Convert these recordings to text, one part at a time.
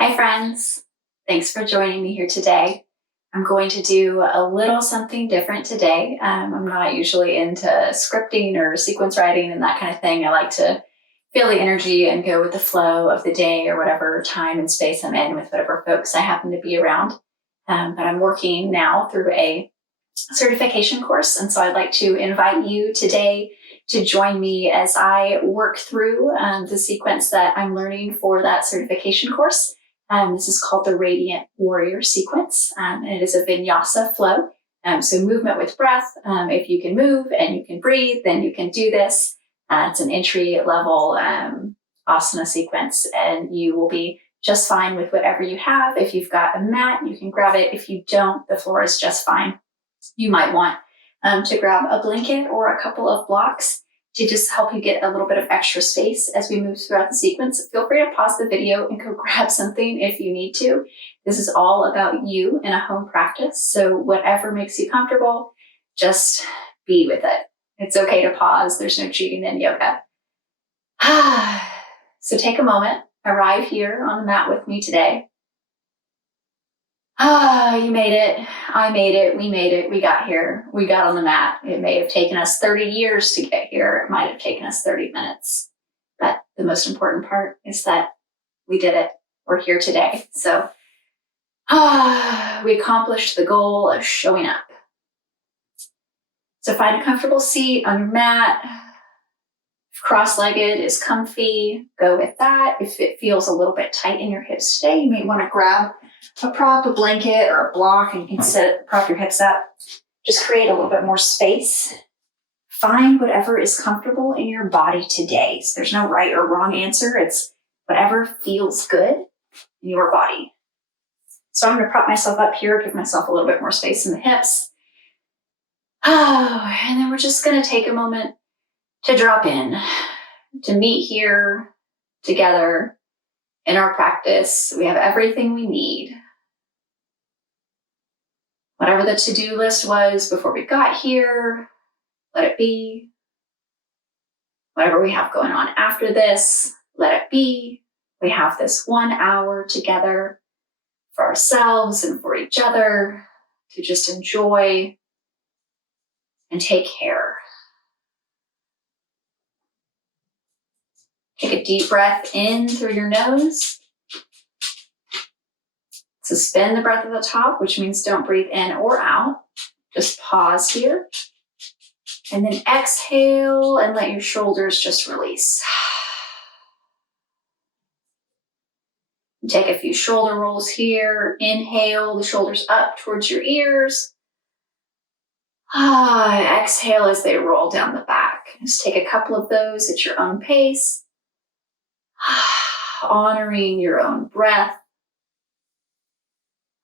Hi, friends. Thanks for joining me here today. I'm going to do a little something different today. I'm not usually into scripting or sequence writing and that kind of thing. I like to feel the energy and go with the flow of the day or whatever time and space I'm in with whatever folks I happen to be around. But I'm working now through a certification course. And so I'd like to invite you today to join me as I work through the sequence that I'm learning for that certification course. This is called the Radiant Warrior Sequence, and it is a vinyasa flow. So movement with breath. If you can move and you can breathe, then you can do this. It's an entry level asana sequence, and you will be just fine with whatever you have. If you've got a mat, you can grab it. If you don't, the floor is just fine. You might want to grab a blanket or a couple of blocks to just help you get a little bit of extra space as we move throughout the sequence. Feel free to pause the video and go grab something if you need to. This is all about you in a home practice. So whatever makes you comfortable, just be with it. It's okay to pause. There's no cheating in yoga. So take a moment, arrive here on the mat with me today. You made it. I made it. We made it. We got here. We got on the mat. It may have taken us 30 years to get here. It might have taken us 30 minutes. But the most important part is that we did it. We're here today. So we accomplished the goal of showing up. So find a comfortable seat on your mat. If cross-legged is comfy, go with that. If it feels a little bit tight in your hips today, you may want to grab a prop, a blanket, or a block, and you can prop your hips up. Just create a little bit more space. Find whatever is comfortable in your body today. So there's no right or wrong answer. It's whatever feels good in your body. So I'm going to prop myself up here, give myself a little bit more space in the hips. And then we're just going to take a moment to drop in, to meet here together in our practice. We have everything we need. Whatever the to-do list was before we got here, let it be. Whatever we have going on after this, let it be. We have this 1 hour together for ourselves and for each other to just enjoy and take care. Take a deep breath in through your nose. Suspend the breath at the top, which means don't breathe in or out. Just pause here. And then exhale and let your shoulders just release. Take a few shoulder rolls here. Inhale, the shoulders up towards your ears. Exhale as they roll down the back. Just take a couple of those at your own pace. Honoring your own breath.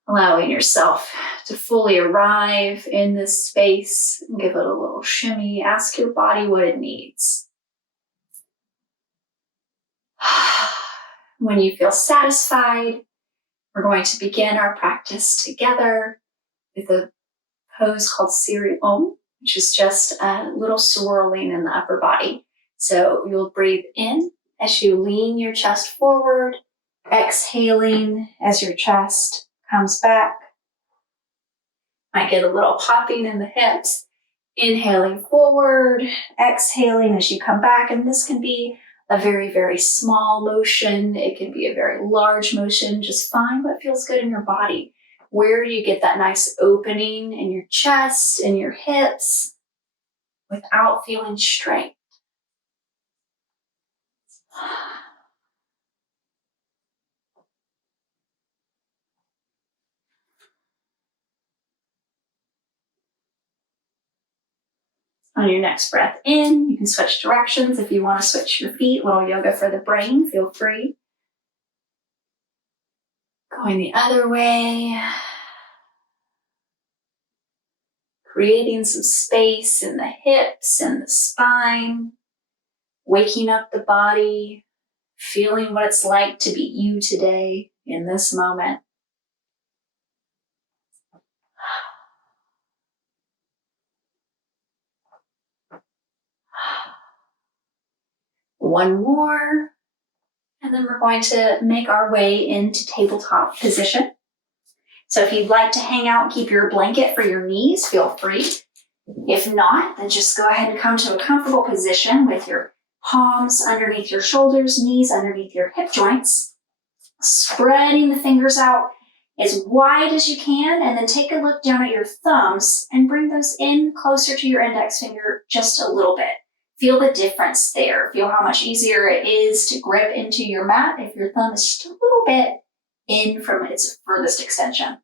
Allowing yourself to fully arrive in this space. Give it a little shimmy. Ask your body what it needs. When you feel satisfied, we're going to begin our practice together with a pose called Siri Om, which is just a little swirling in the upper body. So you'll breathe in as you lean your chest forward, exhaling as your chest comes back. Might get a little popping in the hips. Inhaling forward, exhaling as you come back. And this can be a very, very small motion. It can be a very large motion. Just find what feels good in your body. Where you get that nice opening in your chest and your hips without feeling strained. On your next breath in, you can switch directions. If you want to switch your feet, little yoga for the brain, feel free. Going the other way. Creating some space in the hips and the spine. Waking up the body. Feeling what it's like to be you today in this moment. One more, And then we're going to make our way into tabletop position. So if you'd like to hang out and keep your blanket for your knees, feel free. If not, then just go ahead and come to a comfortable position with your palms underneath your shoulders, knees underneath your hip joints, spreading the fingers out as wide as you can, and then take a look down at your thumbs and bring those in closer to your index finger just a little bit. Feel the difference there. Feel how much easier it is to grip into your mat if your thumb is just a little bit in from its furthest extension.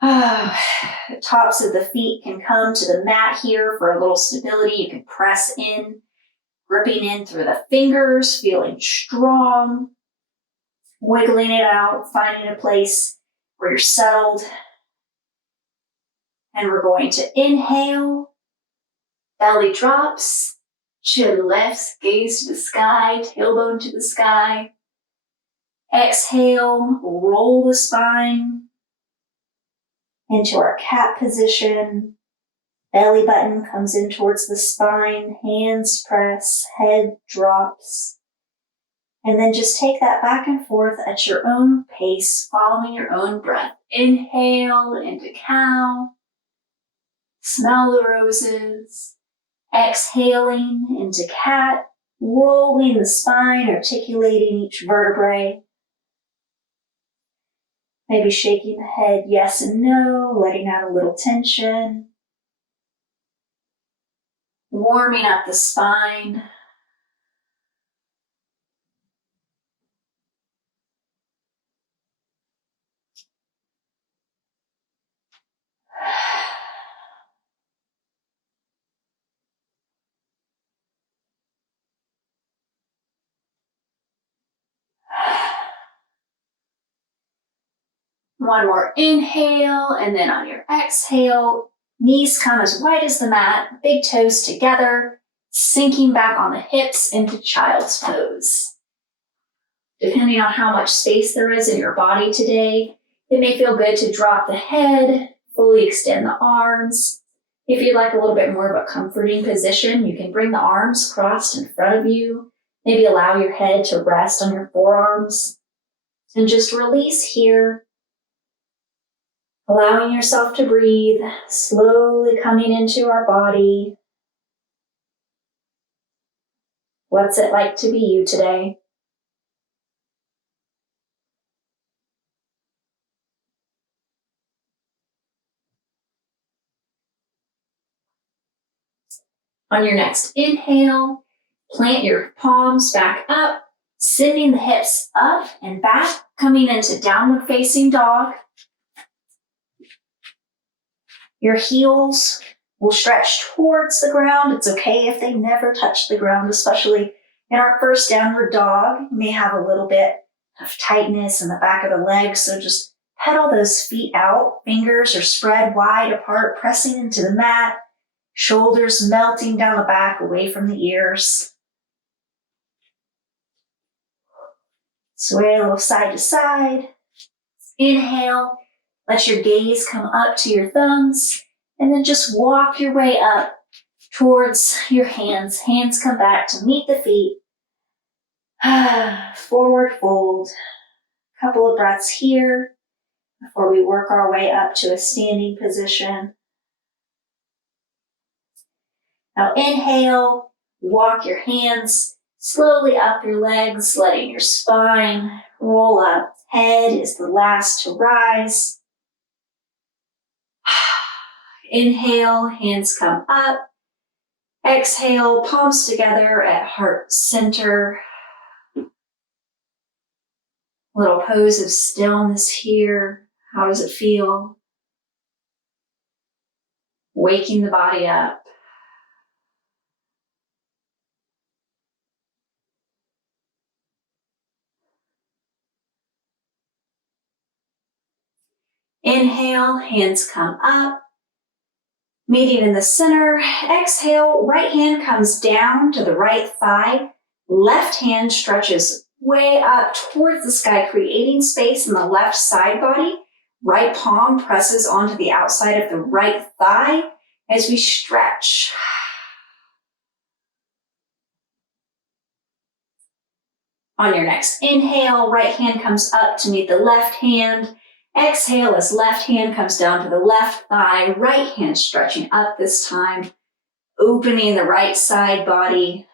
The tops of the feet can come to the mat here for a little stability. You can press in, gripping in through the fingers, feeling strong, wiggling it out, finding a place where you're settled. And we're going to inhale, belly drops, chin lifts, gaze to the sky, tailbone to the sky. Exhale, roll the spine into our cat position. Belly button comes in towards the spine, hands press, head drops. And then just take that back and forth at your own pace, following your own breath. Inhale into cow. Smell the roses. Exhaling into cat, rolling the spine, articulating each vertebrae. Maybe shaking the head yes and no, letting out a little tension. Warming up the spine. One more inhale, and then on your exhale, knees come as wide as the mat, big toes together, sinking back on the hips into child's pose. Depending on how much space there is in your body today, it may feel good to drop the head, fully extend the arms. If you'd like a little bit more of a comforting position, you can bring the arms crossed in front of you. Maybe allow your head to rest on your forearms. And just release here, allowing yourself to breathe, slowly coming into our body. What's it like to be you today? On your next inhale, plant your palms back up, sending the hips up and back, coming into downward facing dog. Your heels will stretch towards the ground. It's okay if they never touch the ground, especially in our first downward dog. You may have a little bit of tightness in the back of the legs, so just pedal those feet out. Fingers are spread wide apart, pressing into the mat. Shoulders melting down the back, away from the ears. Sway a little side to side. Inhale, let your gaze come up to your thumbs, and then just walk your way up towards your hands. Hands come back to meet the feet. Forward fold. Couple of breaths here before we work our way up to a standing position. Now inhale, walk your hands slowly up your legs, letting your spine roll up. Head is the last to rise. Inhale, hands come up. Exhale, palms together at heart center. Little pose of stillness here. How does it feel? Waking the body up. Inhale, hands come up, meeting in the center. Exhale, right hand comes down to the right thigh. Left hand stretches way up towards the sky, creating space in the left side body. Right palm presses onto the outside of the right thigh as we stretch. On your next inhale, right hand comes up to meet the left hand. Exhale as left hand comes down to the left thigh, right hand stretching up this time, opening the right side body.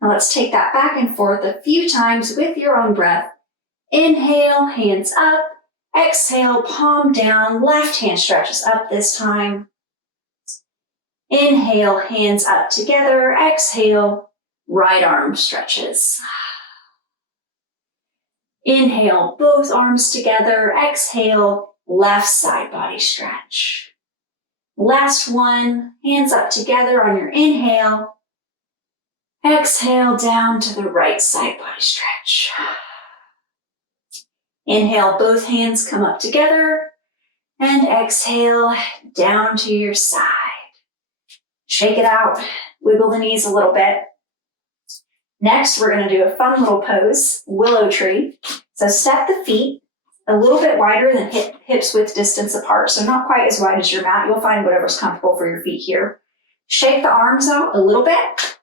Now let's take that back and forth a few times with your own breath. Inhale, hands up. Exhale, palm down, left hand stretches up this time. Inhale, hands up together. Exhale, right arm stretches. Inhale, both arms together. Exhale, left side body stretch. Last one, hands up together on your inhale. Exhale, down to the right side body stretch. Inhale, both hands come up together. And exhale, down to your side. Shake it out. Wiggle the knees a little bit. Next, we're going to do a fun little pose, willow tree. So step the feet a little bit wider than hips width distance apart, so not quite as wide as your mat. You'll find whatever's comfortable for your feet here. Shake the arms out a little bit,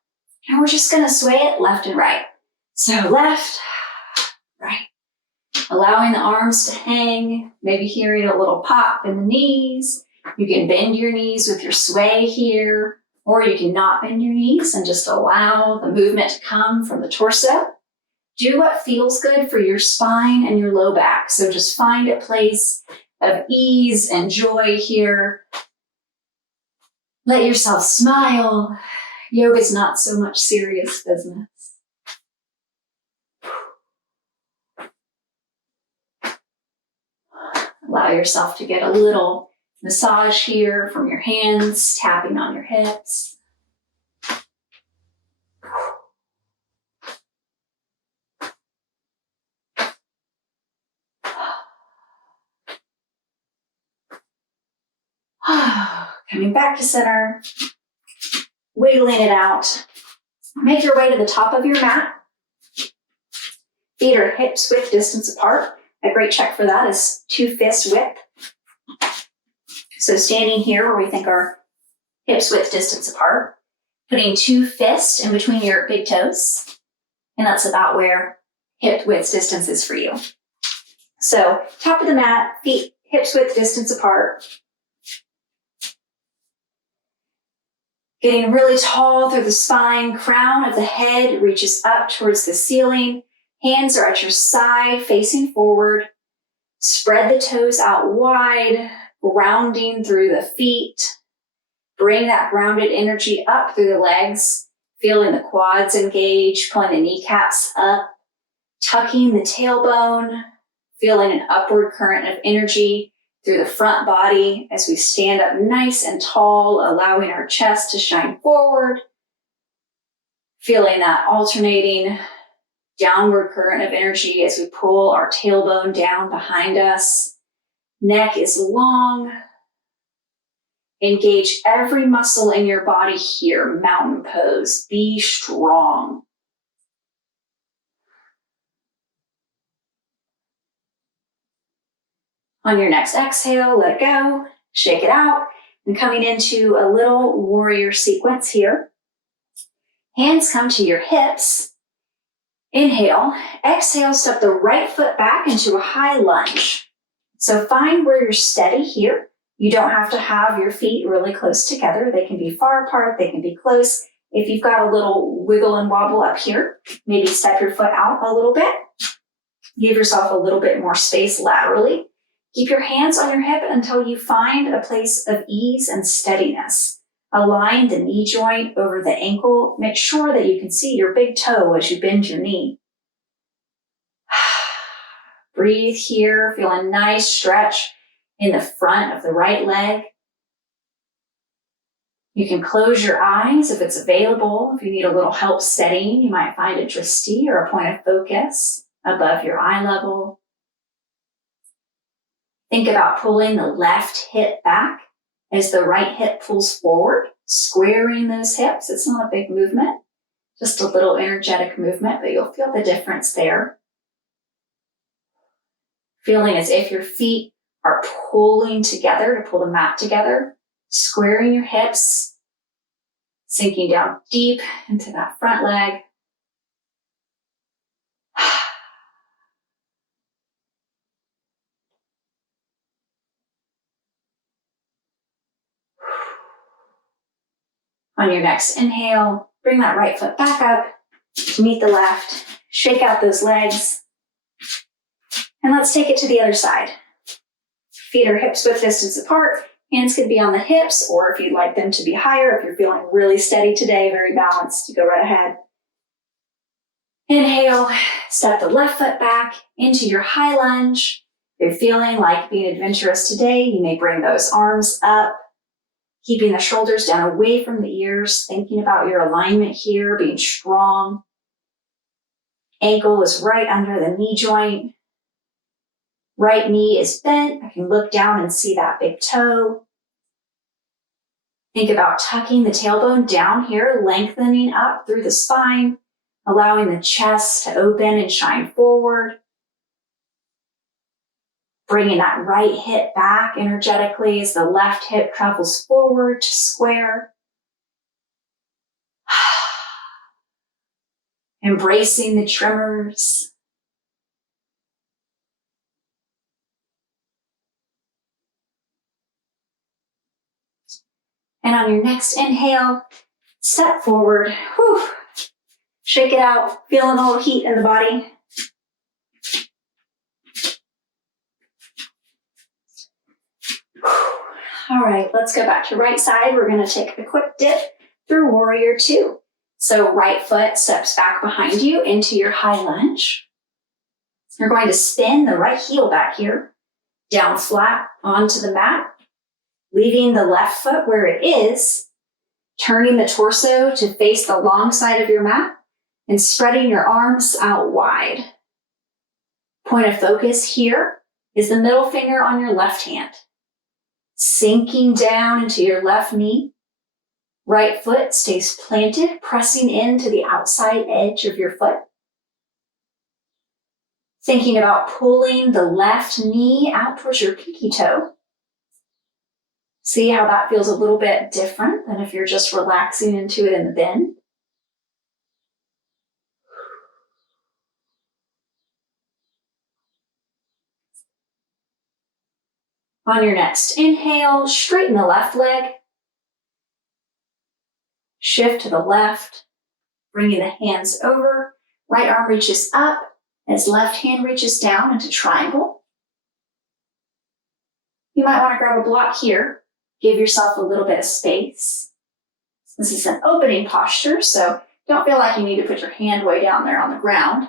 and we're just going to sway it left and right. So left, right. Allowing the arms to hang, maybe hearing a little pop in the knees. You can bend your knees with your sway here. Or you can not bend your knees and just allow the movement to come from the torso. Do what feels good for your spine and your low back. So just find a place of ease and joy here. Let yourself smile. Yoga's not so much serious business. Allow yourself to get a little massage here from your hands, tapping on your hips. Coming back to center, wiggling it out. Make your way to the top of your mat. Feet are hips width distance apart. A great check for that is 2 fist width. So standing here where we think our hips width distance apart, putting 2 fists in between your big toes, and that's about where hip width distance is for you. So top of the mat, feet hips width distance apart. Getting really tall through the spine, crown of the head reaches up towards the ceiling. Hands are at your side, facing forward. Spread the toes out wide, grounding through the feet. Bring that grounded energy up through the legs, feeling the quads engage, pulling the kneecaps up, tucking the tailbone, feeling an upward current of energy through the front body as we stand up nice and tall, allowing our chest to shine forward, feeling that alternating downward current of energy as we pull our tailbone down behind us. Neck is long. Engage every muscle in your body here. Mountain pose. Be strong. On your next exhale, let it go. Shake it out. And coming into a little warrior sequence here. Hands come to your hips. Inhale. Exhale, step the right foot back into a high lunge. So find where you're steady here. You don't have to have your feet really close together. They can be far apart. They can be close. If you've got a little wiggle and wobble up here, maybe step your foot out a little bit. Give yourself a little bit more space laterally. Keep your hands on your hip until you find a place of ease and steadiness. Align the knee joint over the ankle. Make sure that you can see your big toe as you bend your knee. Breathe here. Feel a nice stretch in the front of the right leg. You can close your eyes if it's available. If you need a little help steadying, you might find a drishti or a point of focus above your eye level. Think about pulling the left hip back as the right hip pulls forward, squaring those hips. It's not a big movement, just a little energetic movement, but you'll feel the difference there. Feeling as if your feet are pulling together to pull the mat together, squaring your hips, Sinking down deep into that front leg. On your next inhale, bring that right foot back up to meet the left. Shake out those legs. And let's take it to the other side. Feet are hips width distance apart. Hands could be on the hips, or if you'd like them to be higher, if you're feeling really steady today, very balanced, you go right ahead. Inhale, step the left foot back into your high lunge. If you're feeling like being adventurous today, you may bring those arms up, keeping the shoulders down away from the ears, thinking about your alignment here, being strong. Ankle is right under the knee joint. Right knee is bent. I can look down and see that big toe. Think about tucking the tailbone down here, lengthening up through the spine, allowing the chest to open and shine forward. Bringing that right hip back energetically as the left hip travels forward to square. Embracing the tremors. And on your next inhale, step forward. Whew. Shake it out, feeling all the heat in the body. All right, let's go back to right side. We're going to take a quick dip through Warrior Two. So right foot steps back behind you into your high lunge. You're going to spin the right heel back here, down flat onto the mat, leaving the left foot where it is, turning the torso to face the long side of your mat, and spreading your arms out wide. Point of focus here is the middle finger on your left hand. Sinking down into your left knee. Right foot stays planted, pressing into the outside edge of your foot. Thinking about pulling the left knee out towards your pinky toe. See how that feels a little bit different than if you're just relaxing into it in the bend. On your next inhale, straighten the left leg. Shift to the left, bringing the hands over. Right arm reaches up as left hand reaches down into triangle. You might want to grab a block here. Give yourself a little bit of space. This is an opening posture, so don't feel like you need to put your hand way down there on the ground.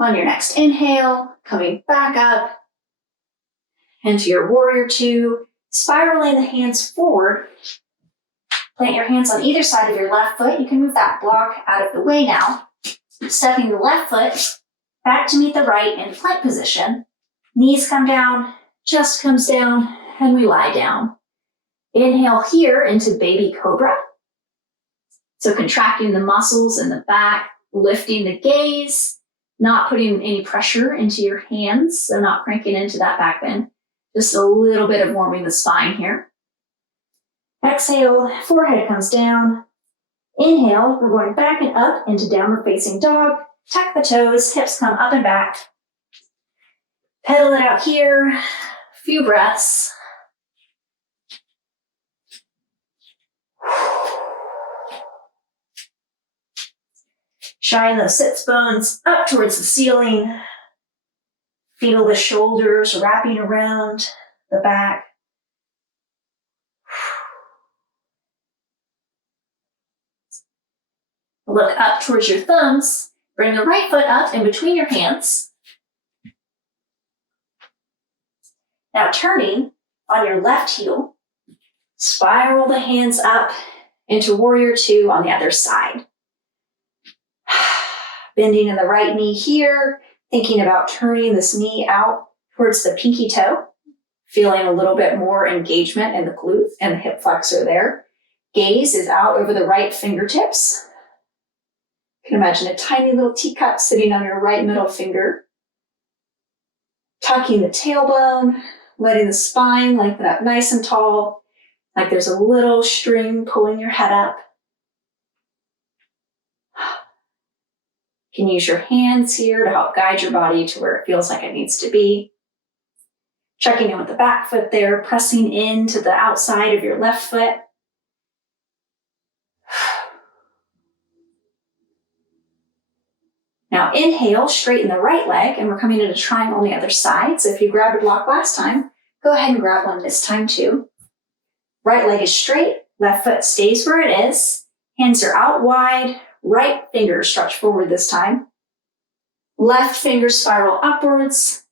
On your next inhale, coming back up into your Warrior Two, spiraling the hands forward. Plant your hands on either side of your left foot. You can move that block out of the way now. Stepping the left foot back to meet the right in plank position. Knees come down, chest comes down, and we lie down. Inhale here into Baby Cobra. So contracting the muscles in the back, lifting the gaze, not putting any pressure into your hands, so not cranking into that back bend. Just a little bit of warming the spine here. Exhale, forehead comes down. Inhale, we're going back and up into downward facing dog. Tuck the toes, hips come up and back. Pedal it out here. A few breaths. Shine those sits bones up towards the ceiling. Feel the shoulders wrapping around the back. Look up towards your thumbs. Bring the right foot up in between your hands. Now turning on your left heel, spiral the hands up into Warrior Two on the other side. Bending in the right knee here, thinking about turning this knee out towards the pinky toe, feeling a little bit more engagement in the glute and the hip flexor there. Gaze is out over the right fingertips. You can imagine a tiny little teacup sitting on your right middle finger. Tucking the tailbone, letting the spine lengthen up nice and tall, like there's a little string pulling your head up. You can use your hands here to help guide your body to where it feels like it needs to be. Checking in with the back foot there, pressing into the outside of your left foot. Now inhale, straighten the right leg, and we're coming into triangle on the other side. So if you grabbed a block last time, go ahead and grab one this time too. Right leg is straight, left foot stays where it is. Hands are out wide, right fingers stretch forward this time. Left finger spiral upwards.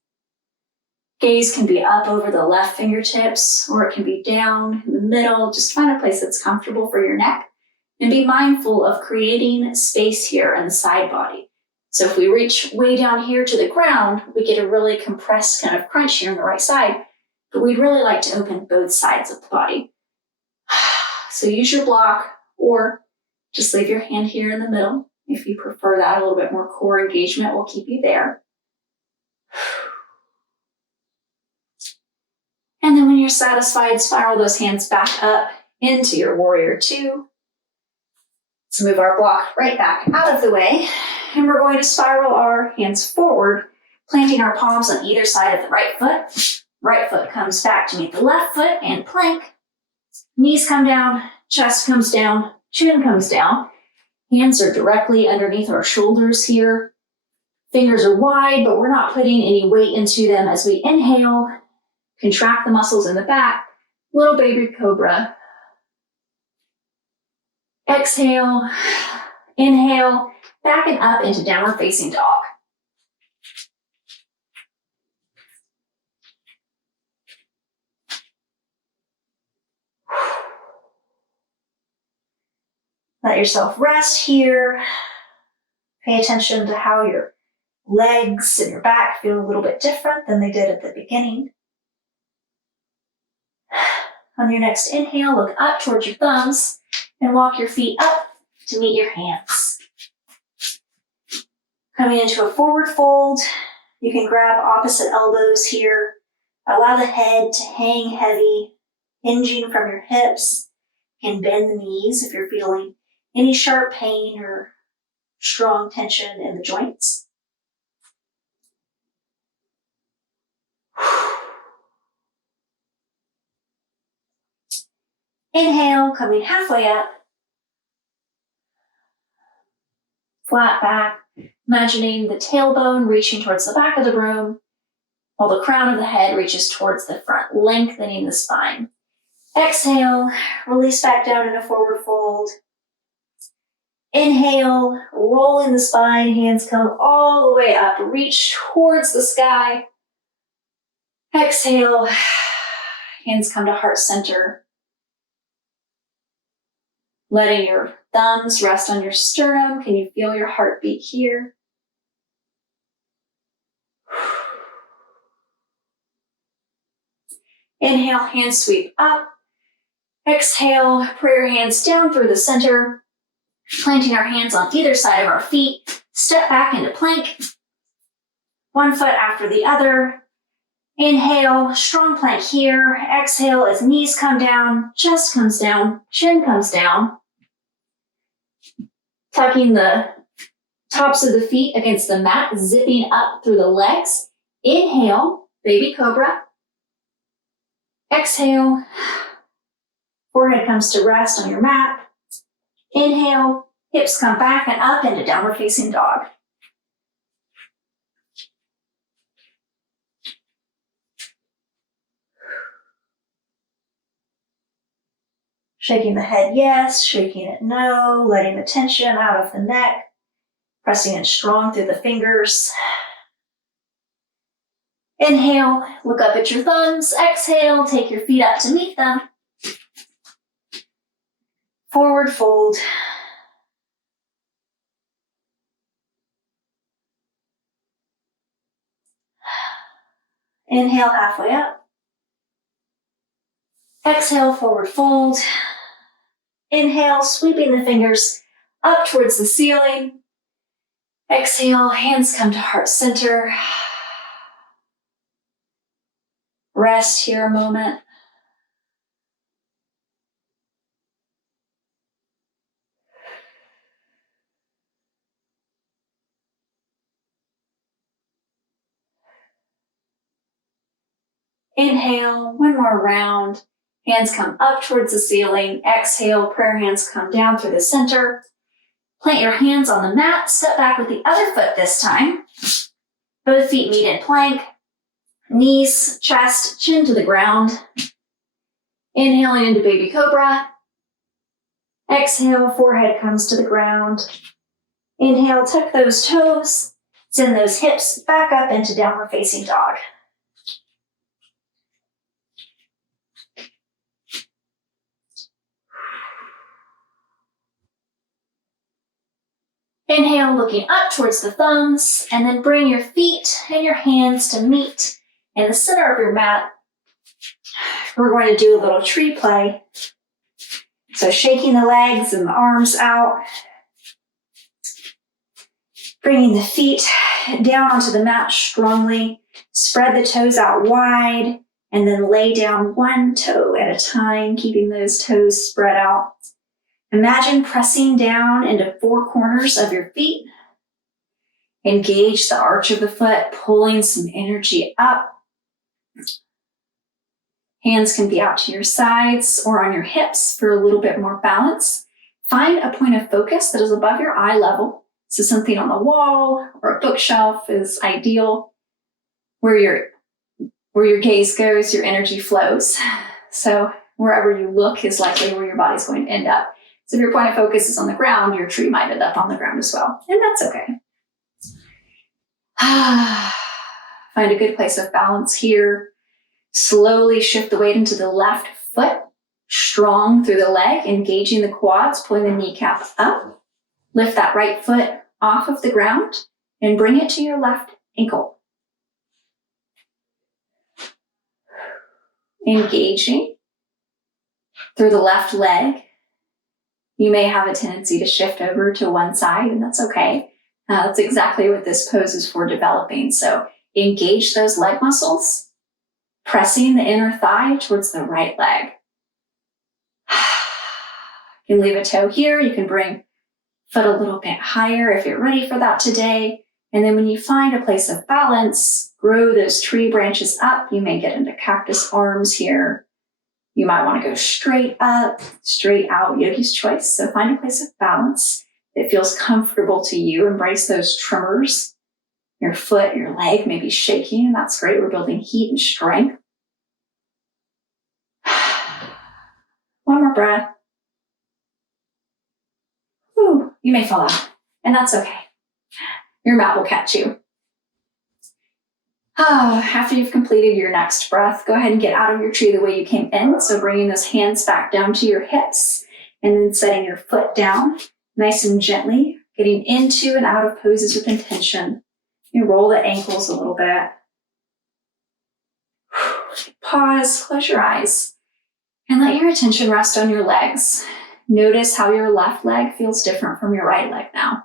Gaze can be up over the left fingertips, or it can be down in the middle. Just find a place that's comfortable for your neck. And be mindful of creating space here in the side body. So if we reach way down here to the ground, we get a really compressed kind of crunch here on the right side, but we'd really like to open both sides of the body. So use your block, or just leave your hand here in the middle. If you prefer that, a little bit more core engagement will keep you there. And then when you're satisfied, spiral those hands back up into your warrior two. Let's move our block right back out of the way. And we're going to spiral our hands forward, planting our palms on either side of the right foot. Right foot comes back to meet the left foot and plank. Knees come down, chest comes down, chin comes down. Hands are directly underneath our shoulders here. Fingers are wide, but we're not putting any weight into them as we inhale. Contract the muscles in the back. Little baby cobra. Exhale, inhale, back and up into downward facing dog. Let yourself rest here. Pay attention to how your legs and your back feel a little bit different than they did at the beginning. On your next inhale, look up towards your thumbs and walk your feet up to meet your hands. Coming into a forward fold, you can grab opposite elbows here. Allow the head to hang heavy, hinging from your hips. You can bend the knees if you're feeling any sharp pain or strong tension in the joints. Inhale, coming halfway up. Flat back, imagining the tailbone reaching towards the back of the room, while the crown of the head reaches towards the front, lengthening the spine. Exhale, release back down in a forward fold. Inhale, roll in the spine, hands come all the way up, reach towards the sky. Exhale, hands come to heart center. Letting your thumbs rest on your sternum. Can you feel your heartbeat here? Inhale, hands sweep up. Exhale, prayer hands down through the center. Planting our hands on either side of our feet. Step back into plank. One foot after the other. Inhale, strong plank here. Exhale as knees come down, chest comes down, chin comes down. Tucking the tops of the feet against the mat, zipping up through the legs. Inhale, baby cobra. Exhale, forehead comes to rest on your mat. Inhale, hips come back and up into downward facing dog. Shaking the head yes, shaking it no, letting the tension out of the neck, pressing in strong through the fingers. Inhale, look up at your thumbs. Exhale, take your feet up to meet them. Forward fold. Inhale, halfway up. Exhale, forward fold. Inhale, sweeping the fingers up towards the ceiling. Exhale, hands come to heart center. Rest here a moment. Inhale, one more round. Hands come up towards the ceiling. Exhale, prayer hands come down through the center. Plant your hands on the mat. Step back with the other foot this time. Both feet meet in plank. Knees, chest, chin to the ground. Inhaling into baby cobra. Exhale, forehead comes to the ground. Inhale, tuck those toes. Send those hips back up into downward facing dog. Inhale, looking up towards the thumbs, and then bring your feet and your hands to meet in the center of your mat. We're going to do a little tree play. So shaking the legs and the arms out. Bringing the feet down onto the mat strongly. Spread the toes out wide, and then lay down one toe at a time, keeping those toes spread out. Imagine pressing down into four corners of your feet. Engage the arch of the foot, pulling some energy up. Hands can be out to your sides or on your hips for a little bit more balance. Find a point of focus that is above your eye level. So something on the wall or a bookshelf is ideal. Where your gaze goes, your energy flows. So wherever you look is likely where your body's going to end up. So if your point of focus is on the ground, your tree might end up on the ground as well. And that's okay. Find a good place of balance here. Slowly shift the weight into the left foot, strong through the leg, engaging the quads, pulling the kneecap up. Lift that right foot off of the ground and bring it to your left ankle. Engaging through the left leg. You may have a tendency to shift over to one side, and that's okay. That's exactly what this pose is for developing. So engage those leg muscles, pressing the inner thigh towards the right leg. You can leave a toe here. You can bring foot a little bit higher if you're ready for that today. And then when you find a place of balance, grow those tree branches up. You may get into cactus arms here. You might want to go straight up, straight out, yogi's choice. So find a place of balance that feels comfortable to you. Embrace those tremors. Your foot, your leg may be shaking, and that's great. We're building heat and strength. One more breath. Whew, you may fall out, and that's okay. Your mat will catch you. After you've completed your next breath, go ahead and get out of your tree the way you came in. So bringing those hands back down to your hips and then setting your foot down nice and gently, getting into and out of poses with intention. You roll the ankles a little bit. Pause, close your eyes, and let your attention rest on your legs. Notice how your left leg feels different from your right leg now.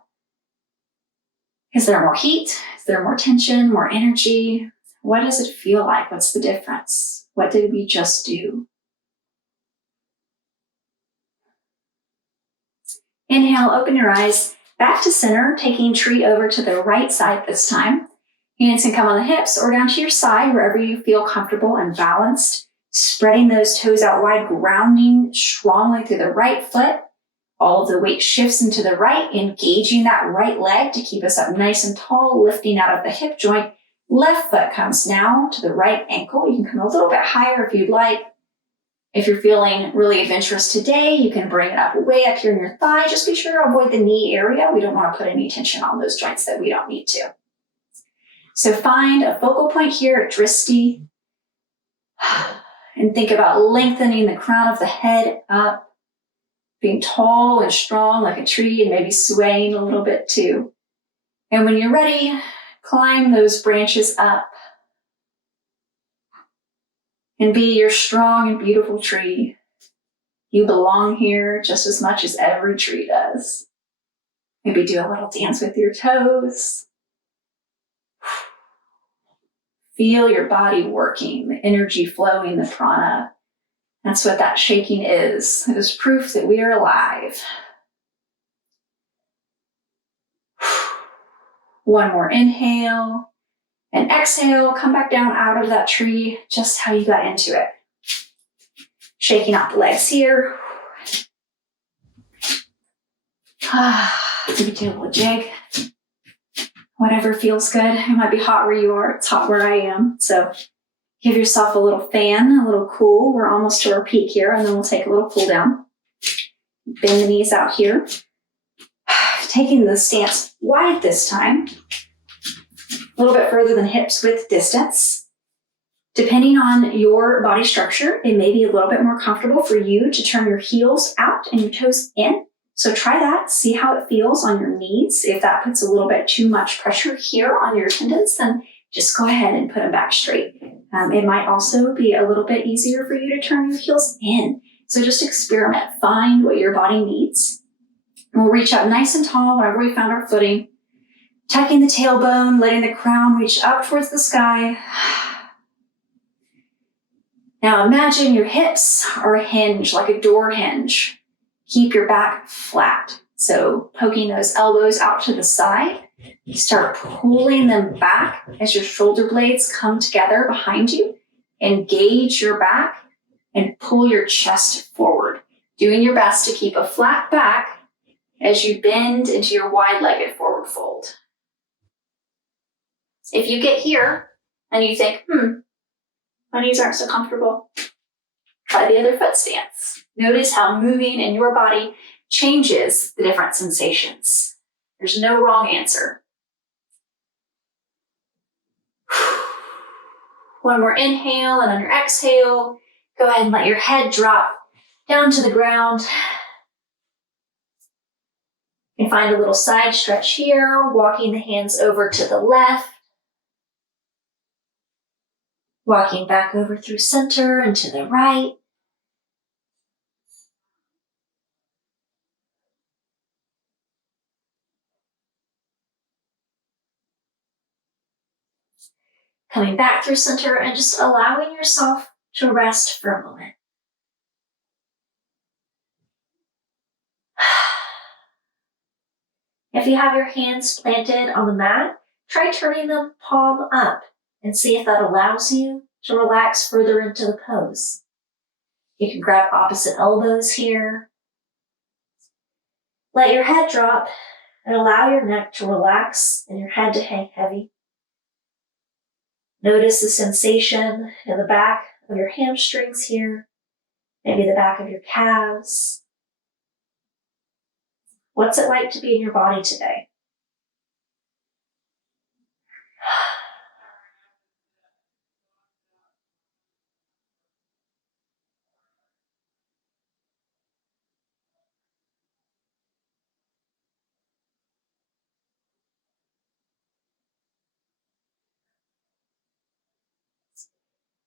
Is there more heat? Is there more tension, more energy? What does it feel like? What's the difference? What did we just do? Inhale, open your eyes back to center, taking tree over to the right side this time. Hands can come on the hips or down to your side, wherever you feel comfortable and balanced. Spreading those toes out wide, grounding strongly through the right foot. All of the weight shifts into the right, engaging that right leg to keep us up nice and tall, lifting out of the hip joint. Left foot comes now to the right ankle. You can come a little bit higher if you'd like. If you're feeling really adventurous today, you can bring it up way up here in your thigh. Just be sure to avoid the knee area. We don't want to put any tension on those joints that we don't need to. So find a focal point here at Drishti and think about lengthening the crown of the head up. Being tall and strong like a tree and maybe swaying a little bit too. And when you're ready, climb those branches up and be your strong and beautiful tree. You belong here just as much as every tree does. Maybe do a little dance with your toes. Feel your body working, the energy flowing, the prana. That's what that shaking is. It is proof that we are alive. One more inhale and exhale. Come back down out of that tree, just how you got into it. Shaking out the legs here. Maybe do a little jig. Whatever feels good. It might be hot where you are. It's hot where I am. So give yourself a little fan, a little cool. We're almost to our peak here, and then we'll take a little cool down. Bend the knees out here. Taking the stance wide this time. A little bit further than hips width distance. Depending on your body structure, it may be a little bit more comfortable for you to turn your heels out and your toes in. So try that, see how it feels on your knees. If that puts a little bit too much pressure here on your tendons, then just go ahead and put them back straight. It might also be a little bit easier for you to turn your heels in. So just experiment, find what your body needs. And we'll reach up nice and tall whenever we found our footing. Tucking the tailbone, letting the crown reach up towards the sky. Now imagine your hips are a hinge, like a door hinge. Keep your back flat. So poking those elbows out to the side. You start pulling them back as your shoulder blades come together behind you. Engage your back and pull your chest forward. Doing your best to keep a flat back as you bend into your wide-legged forward fold. If you get here and you think, my knees aren't so comfortable, try the other foot stance. Notice how moving in your body changes the different sensations. There's no wrong answer. One more inhale, and on your exhale, go ahead and let your head drop down to the ground. You can find a little side stretch here, walking the hands over to the left. Walking back over through center and to the right. Coming back through center and just allowing yourself to rest for a moment. If you have your hands planted on the mat, try turning them palm up and see if that allows you to relax further into the pose. You can grab opposite elbows here. Let your head drop and allow your neck to relax and your head to hang heavy. Notice the sensation in the back of your hamstrings here, maybe the back of your calves. What's it like to be in your body today?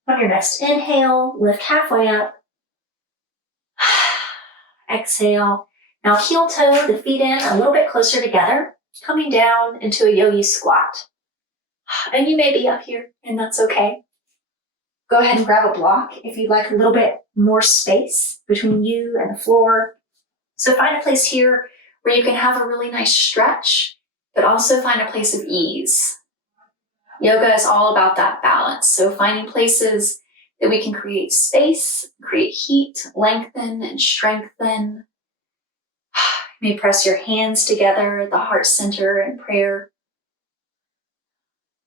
On your next inhale, lift halfway up. Exhale. Now heel toe the feet in a little bit closer together, coming down into a yogi squat. And you may be up here, and that's okay. Go ahead and grab a block if you'd like a little bit more space between you and the floor. So find a place here where you can have a really nice stretch, but also find a place of ease. Yoga is all about that balance. So finding places that we can create space, create heat, lengthen and strengthen. You may press your hands together at the heart center in prayer.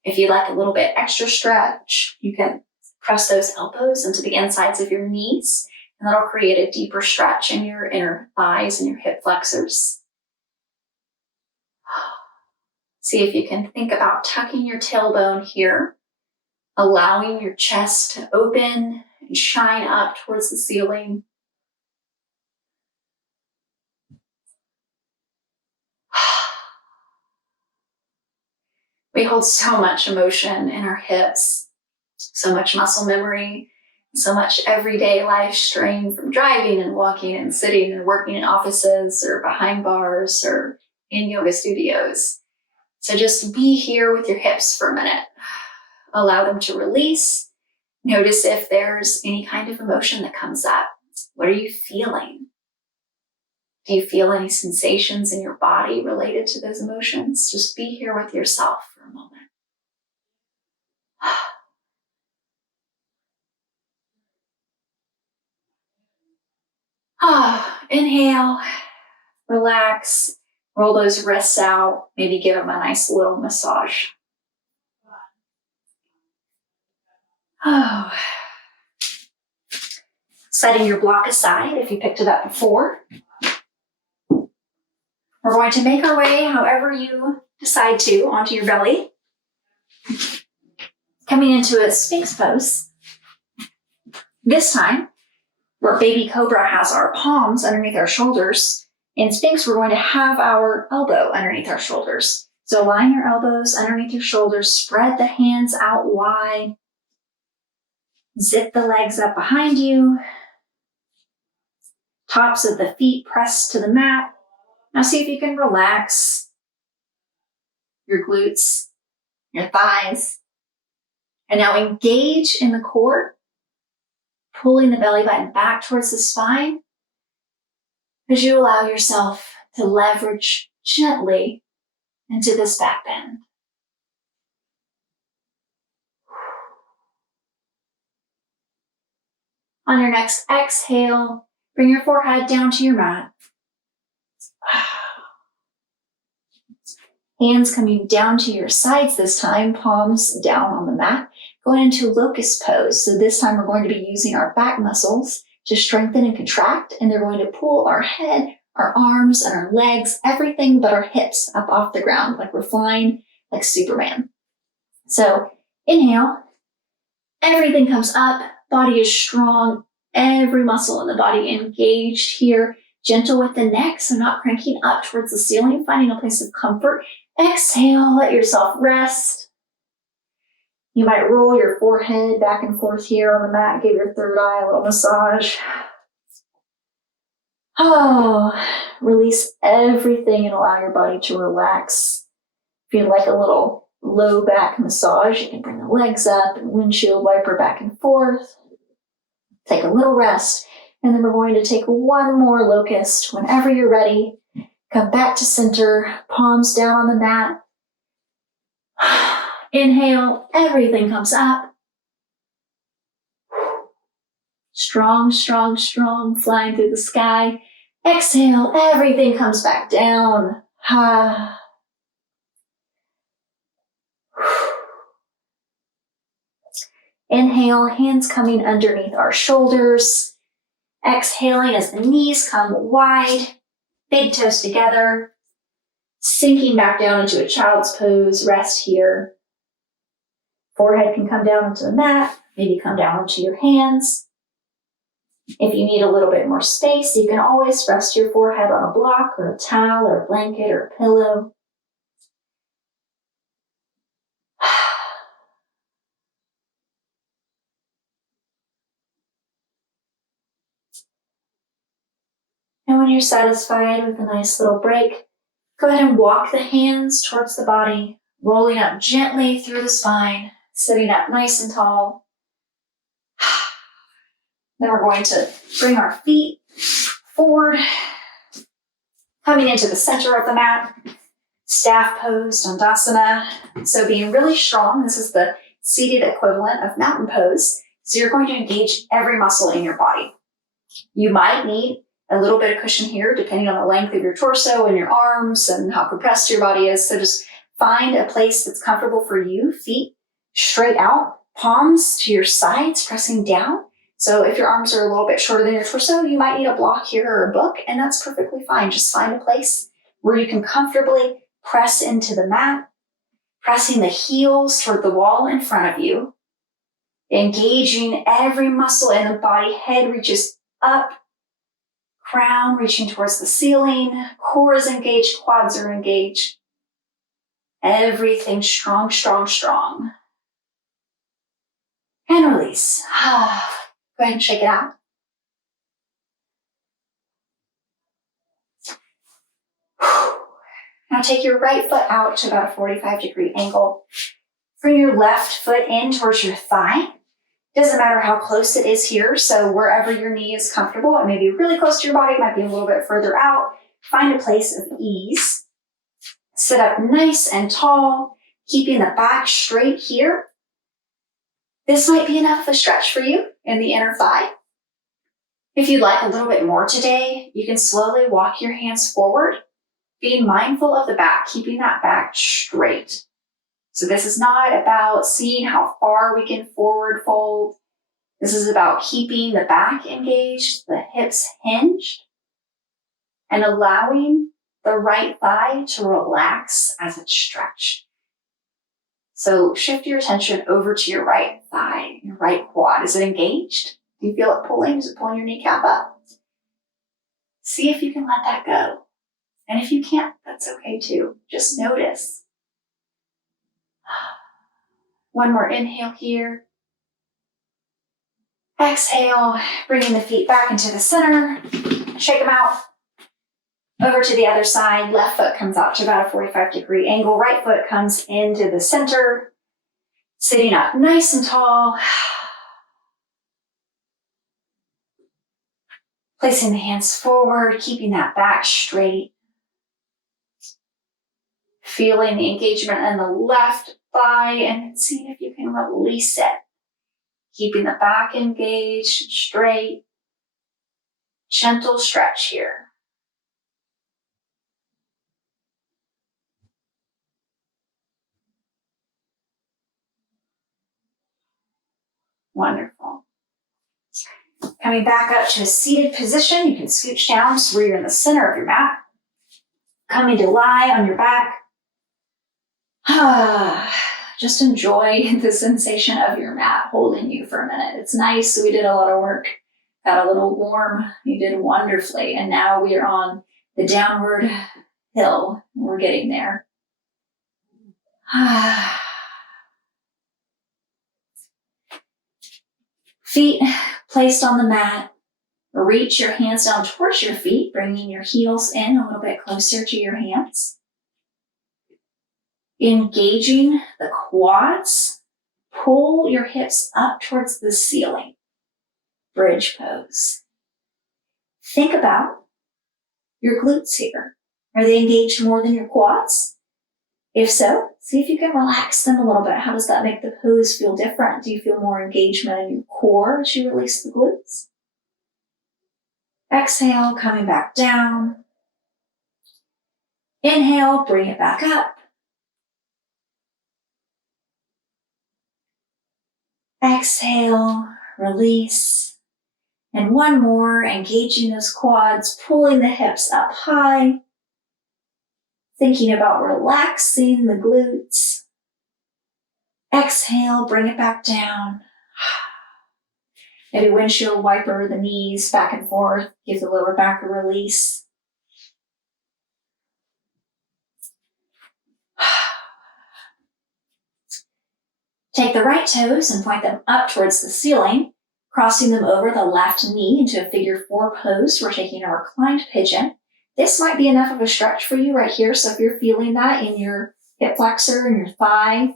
If you'd like a little bit extra stretch, you can press those elbows into the insides of your knees, and that'll create a deeper stretch in your inner thighs and your hip flexors. See if you can think about tucking your tailbone here, allowing your chest to open and shine up towards the ceiling. We hold so much emotion in our hips, so much muscle memory, so much everyday life strain from driving and walking and sitting and working in offices or behind bars or in yoga studios. So just be here with your hips for a minute. Allow them to release. Notice if there's any kind of emotion that comes up. What are you feeling? Do you feel any sensations in your body related to those emotions? Just be here with yourself for a moment. Inhale, relax, roll those wrists out, maybe give them a nice little massage. Setting your block aside if you picked it up before. We're going to make our way, however you decide to, onto your belly. Coming into a Sphinx pose. This time, where baby cobra has our palms underneath our shoulders, in Sphinx, we're going to have our elbow underneath our shoulders. So line your elbows underneath your shoulders, spread the hands out wide, zip the legs up behind you, tops of the feet pressed to the mat. Now see if you can relax your glutes, your thighs, and now engage in the core, pulling the belly button back towards the spine as you allow yourself to leverage gently into this back bend. On your next exhale, bring your forehead down to your mat. Hands coming down to your sides this time, palms down on the mat. Going into locust pose. So this time we're going to be using our back muscles to strengthen and contract, and they're going to pull our head, our arms, and our legs, everything but our hips up off the ground, like we're flying like Superman. So inhale, everything comes up, body is strong, every muscle in the body engaged here, gentle with the neck, so not cranking up towards the ceiling, finding a place of comfort. Exhale, let yourself rest. You might roll your forehead back and forth here on the mat, give your third eye a little massage. Release everything and allow your body to relax. If you'd like a little low back massage, you can bring the legs up and windshield wiper back and forth. Take a little rest, and then we're going to take one more locust. Whenever you're ready, come back to center, palms down on the mat. Inhale, everything comes up. Strong, strong, strong, flying through the sky. Exhale, everything comes back down. Inhale, hands coming underneath our shoulders. Exhaling as the knees come wide, big toes together. Sinking back down into a child's pose, rest here. Forehead can come down into the mat, maybe come down onto your hands. If you need a little bit more space, you can always rest your forehead on a block or a towel or a blanket or a pillow. And when you're satisfied with a nice little break, go ahead and walk the hands towards the body, rolling up gently through the spine, sitting up nice and tall. Then we're going to bring our feet forward, coming into the center of the mat, staff pose, Dandasana. So being really strong, this is the seated equivalent of mountain pose. So you're going to engage every muscle in your body. You might need a little bit of cushion here, depending on the length of your torso and your arms and how compressed your body is. So just find a place that's comfortable for you. Feet straight out, palms to your sides, pressing down. So if your arms are a little bit shorter than your torso, you might need a block here or a book, and that's perfectly fine. Just find a place where you can comfortably press into the mat, pressing the heels toward the wall in front of you, engaging every muscle in the body. Head reaches up, crown reaching towards the ceiling, core is engaged, quads are engaged. Everything strong, strong, strong. And release. Go ahead and shake it out. Now take your right foot out to about a 45-degree angle. Bring your left foot in towards your thigh. Doesn't matter how close it is here, so wherever your knee is comfortable, it may be really close to your body, it might be a little bit further out. Find a place of ease. Sit up nice and tall, keeping the back straight here. This might be enough of a stretch for you in the inner thigh. If you'd like a little bit more today, you can slowly walk your hands forward, being mindful of the back, keeping that back straight. So this is not about seeing how far we can forward fold. This is about keeping the back engaged, the hips hinged, and allowing the right thigh to relax as it's stretched. So shift your attention over to your right thigh, your right quad. Is it engaged? Do you feel it pulling? Is it pulling your kneecap up? See if you can let that go. And if you can't, that's okay too. Just notice. One more inhale here. Exhale, bringing the feet back into the center. Shake them out. Over to the other side. Left foot comes out to about a 45-degree angle. Right foot comes into the center. Sitting up nice and tall. Placing the hands forward, keeping that back straight. Feeling the engagement in the left thigh and seeing if you can release it. Keeping the back engaged, straight. Gentle stretch here. Wonderful. Coming back up to a seated position, you can scooch down so where you're in the center of your mat. Coming to lie on your back. Just enjoy the sensation of your mat holding you for a minute. It's nice. We did a lot of work, got a little warm. You did wonderfully. And now we are on the downward hill. We're getting there. Feet placed on the mat. Reach your hands down towards your feet, bringing your heels in a little bit closer to your hands. Engaging the quads. Pull your hips up towards the ceiling. Bridge pose. Think about your glutes here. Are they engaged more than your quads? If so, see if you can relax them a little bit. How does that make the pose feel different? Do you feel more engagement in your core as you release the glutes? Exhale, coming back down. Inhale, bring it back up. Exhale, release. And one more, engaging those quads, pulling the hips up high. Thinking about relaxing the glutes. Exhale, bring it back down. Maybe windshield wiper the knees back and forth. Give the lower back a release. Take the right toes and point them up towards the ceiling, crossing them over the left knee into a figure 4 pose. We're taking a reclined pigeon. This might be enough of a stretch for you right here. So if you're feeling that in your hip flexor and your thigh,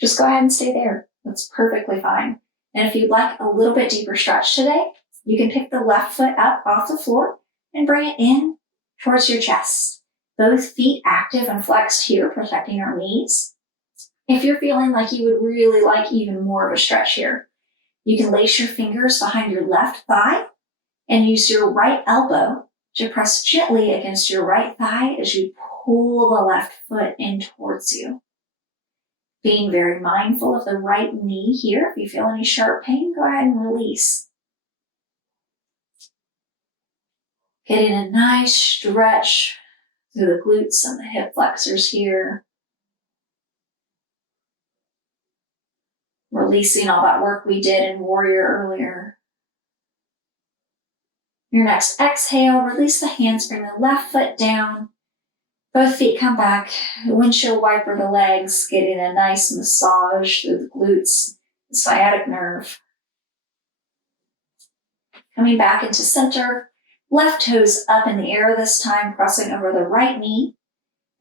just go ahead and stay there. That's perfectly fine. And if you'd like a little bit deeper stretch today, you can pick the left foot up off the floor and bring it in towards your chest. Both feet active and flexed here, protecting our knees. If you're feeling like you would really like even more of a stretch here, you can lace your fingers behind your left thigh and use your right elbow to press gently against your right thigh as you pull the left foot in towards you. Being very mindful of the right knee here. If you feel any sharp pain, go ahead and release. Getting a nice stretch through the glutes and the hip flexors here. Releasing all that work we did in Warrior earlier. Your next exhale, release the hands, bring the left foot down. Both feet come back, windshield wiper the legs, getting a nice massage through the glutes, the sciatic nerve. Coming back into center, left toes up in the air this time, crossing over the right knee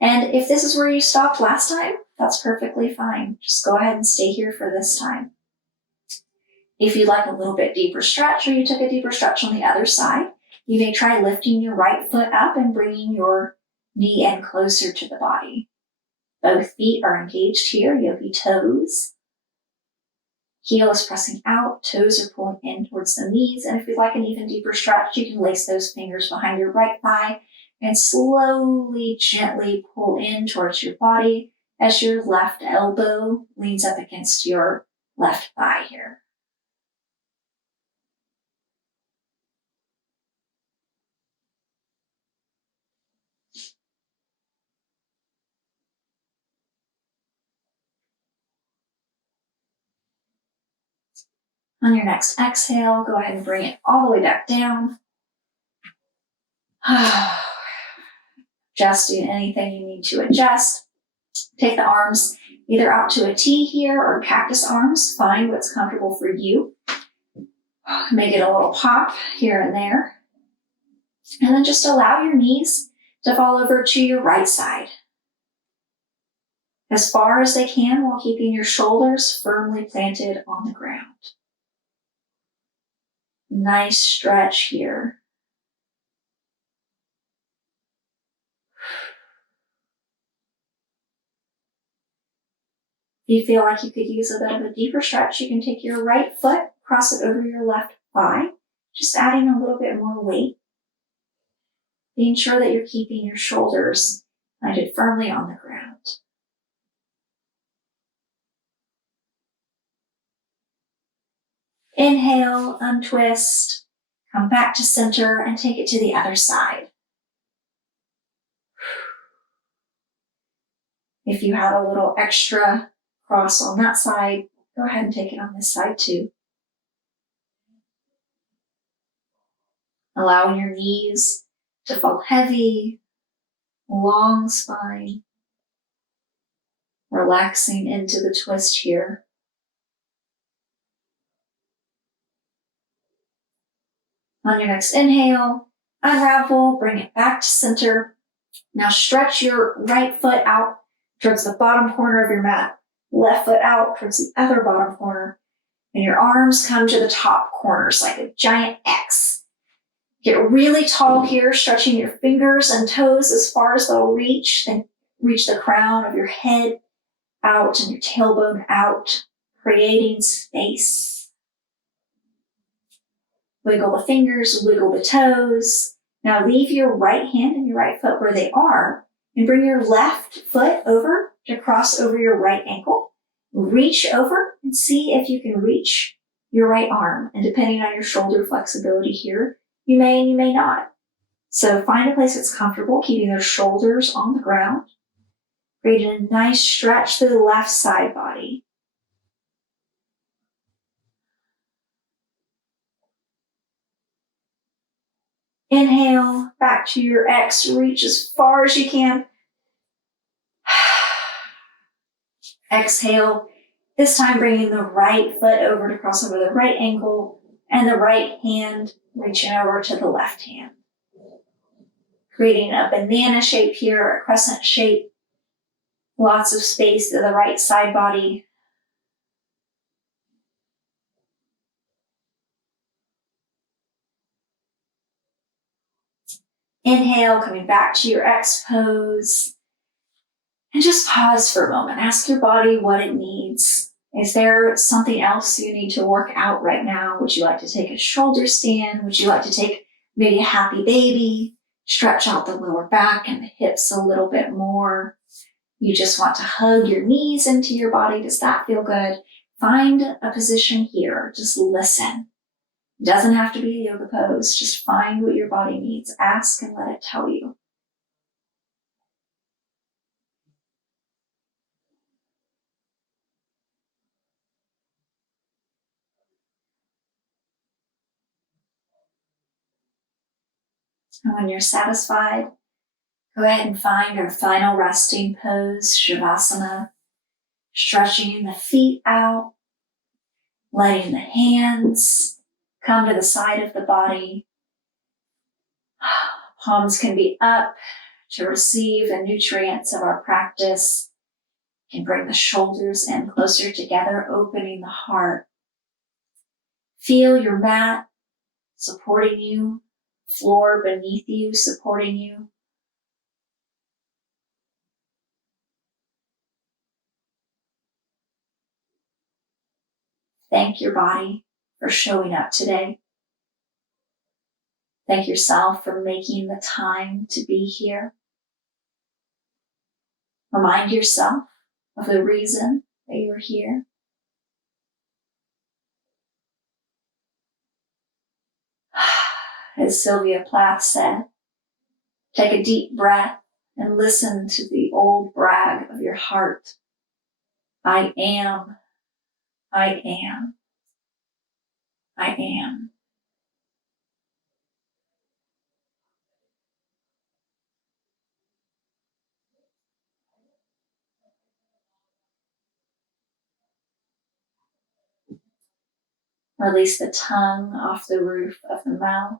And if this is where you stopped last time, that's perfectly fine. Just go ahead and stay here for this time. If you'd like a little bit deeper stretch, or you took a deeper stretch on the other side, you may try lifting your right foot up and bringing your knee in closer to the body. Both feet are engaged here, yogi toes. Heel is pressing out, toes are pulling in towards the knees. And if you'd like an even deeper stretch, you can lace those fingers behind your right thigh and slowly, gently pull in towards your body as your left elbow leans up against your left thigh here. On your next exhale, go ahead and bring it all the way back down. Adjusting anything you need to adjust. Take the arms either out to a T here or cactus arms. Find what's comfortable for you. Make it a little pop here and there. And then just allow your knees to fall over to your right side as far as they can while keeping your shoulders firmly planted on the ground. Nice stretch here. If you feel like you could use a bit of a deeper stretch, you can take your right foot, cross it over your left thigh, just adding a little bit more weight. Being sure that you're keeping your shoulders planted firmly on the ground. Inhale, untwist, come back to center and take it to the other side. If you have a little extra cross on that side, go ahead and take it on this side too. Allowing your knees to fall heavy, long spine, relaxing into the twist here. On your next inhale, unravel, bring it back to center. Now stretch your right foot out towards the bottom corner of your mat, left foot out towards the other bottom corner, and your arms come to the top corners like a giant X. Get really tall here, stretching your fingers and toes as far as they'll reach, then reach the crown of your head out and your tailbone out, creating space. Wiggle the fingers, wiggle the toes. Now leave your right hand and your right foot where they are and bring your left foot over to cross over your right ankle. Reach over and see if you can reach your right arm. And depending on your shoulder flexibility here, you may and you may not. So find a place that's comfortable, keeping those shoulders on the ground. Creating a nice stretch through the left side body. Inhale, back to your X, reach as far as you can. Exhale, this time bringing the right foot over to cross over the right ankle and the right hand reaching over to the left hand. Creating a banana shape here, a crescent shape. Lots of space to the right side body. Inhale, coming back to your X pose. And just pause for a moment. Ask your body what it needs. Is there something else you need to work out right now? Would you like to take a shoulder stand? Would you like to take maybe a happy baby? Stretch out the lower back and the hips a little bit more. You just want to hug your knees into your body. Does that feel good? Find a position here. Just listen. It doesn't have to be a yoga pose. Just find what your body needs. Ask and let it tell you. And when you're satisfied, go ahead and find our final resting pose, Shavasana. Stretching the feet out, letting the hands come to the side of the body. Palms can be up to receive the nutrients of our practice. You can bring the shoulders in closer together, opening the heart. Feel your mat supporting you, floor beneath you supporting you. Thank your body for showing up today. Thank yourself for making the time to be here. Remind yourself of the reason that you're here. As Sylvia Plath said, take a deep breath and listen to the old brag of your heart. I am, I am, I am. Release the tongue off the roof of the mouth.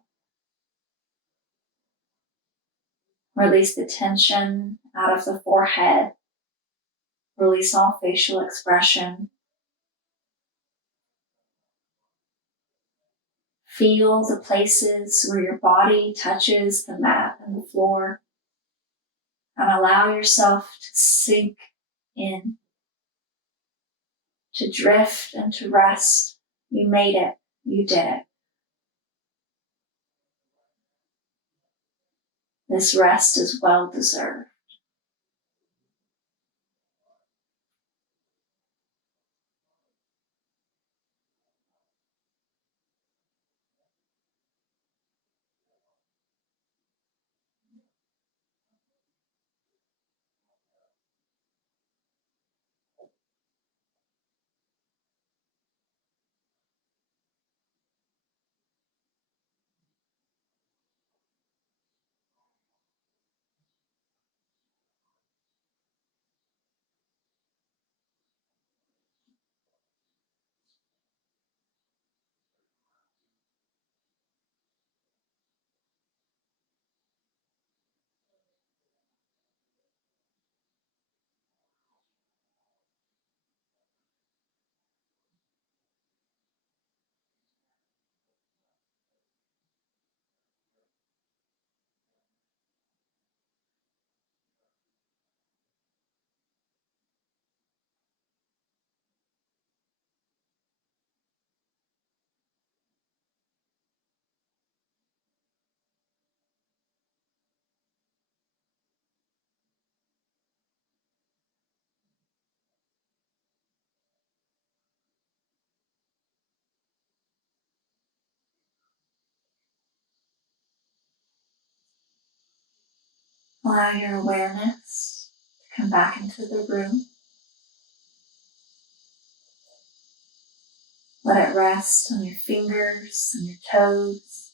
Release the tension out of the forehead. Release all facial expression. Feel the places where your body touches the mat and the floor, and allow yourself to sink in, to drift and to rest. You made it. You did it. This rest is well deserved. Allow your awareness to come back into the room. Let it rest on your fingers and your toes,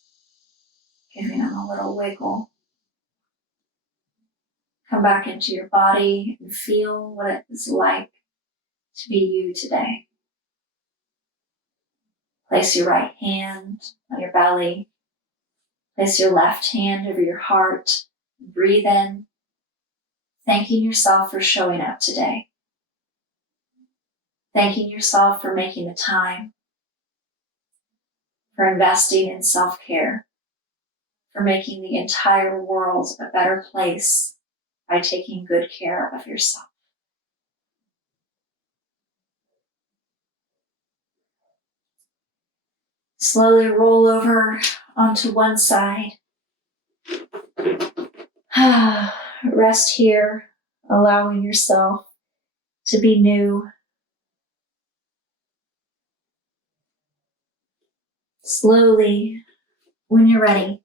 giving them a little wiggle. Come back into your body and feel what it is like to be you today. Place your right hand on your belly. Place your left hand over your heart. Breathe in, thanking yourself for showing up today. Thanking yourself for making the time, for investing in self-care, for making the entire world a better place by taking good care of yourself. Slowly roll over onto one side. Rest here, allowing yourself to be new. Slowly, when you're ready,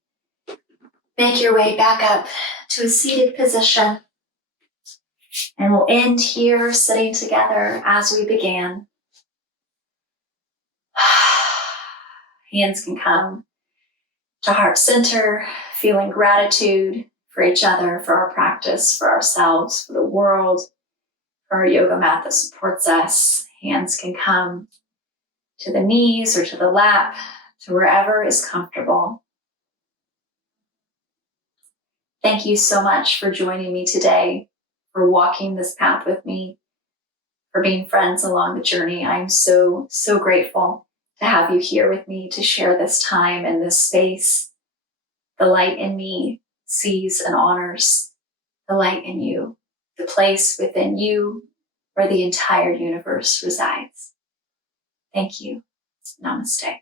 make your way back up to a seated position. And we'll end here sitting together as we began. Hands can come to heart center, feeling gratitude for each other, for our practice, for ourselves, for the world, for our yoga mat that supports us. Hands can come to the knees or to the lap, to wherever is comfortable. Thank you so much for joining me today, for walking this path with me, for being friends along the journey. I'm so, so grateful to have you here with me to share this time and this space. The light in me sees and honors the light in you, the place within you where the entire universe resides. Thank you. Namaste.